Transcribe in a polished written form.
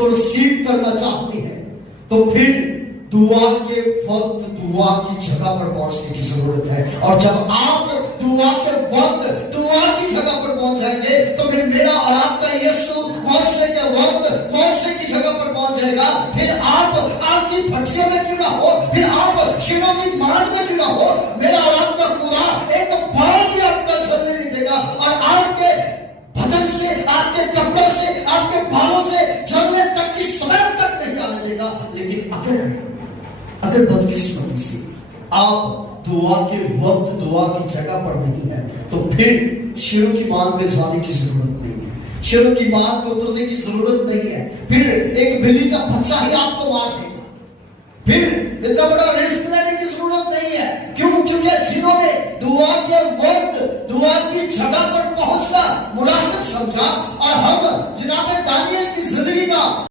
Receive करना चाहती है तो फिर दुआ के वक्त दुआ की जगह पर पहुंचने की जरूरत है। और जब आप दुआ के वक्त दुआ की जगह पर पहुंच जाएंगे तो फिर मेरा और आपका यीशु मौसे के वक्त मौसे की जगह पर पहुंच जाएगा। फिर आप आपकी भट्टियों में क्यों ना हो, फिर आप शिरों की मार्ग में क्यों ना हो, मेरा और आपका खुदा एक बार भी आपका जलने नहीं देगा और आपके बदन से, आपके कपड़ों से, आपके बालों से जलने तक की समय तक नहीं आने देगा। लेकिन अगर बदकिस्मती से आप दुआ के वक्त दुआ की जगह पर नहीं है तो फिर शिरों की मांग में जाने की जरूरत नहीं है, शिरों की मांग में उतरने की जरूरत नहीं है। फिर एक बिल्ली का बच्चा ही आपको मार देगा, फिर इतना बड़ा रिस्क लेने की जरूरत नहीं है। क्यों? क्योंकि जिन्होंने दुआ के वक्त दुआ की जगह पर पहुंचना मुनासिब समझा और हम जनाब दानियल की जिंदगी का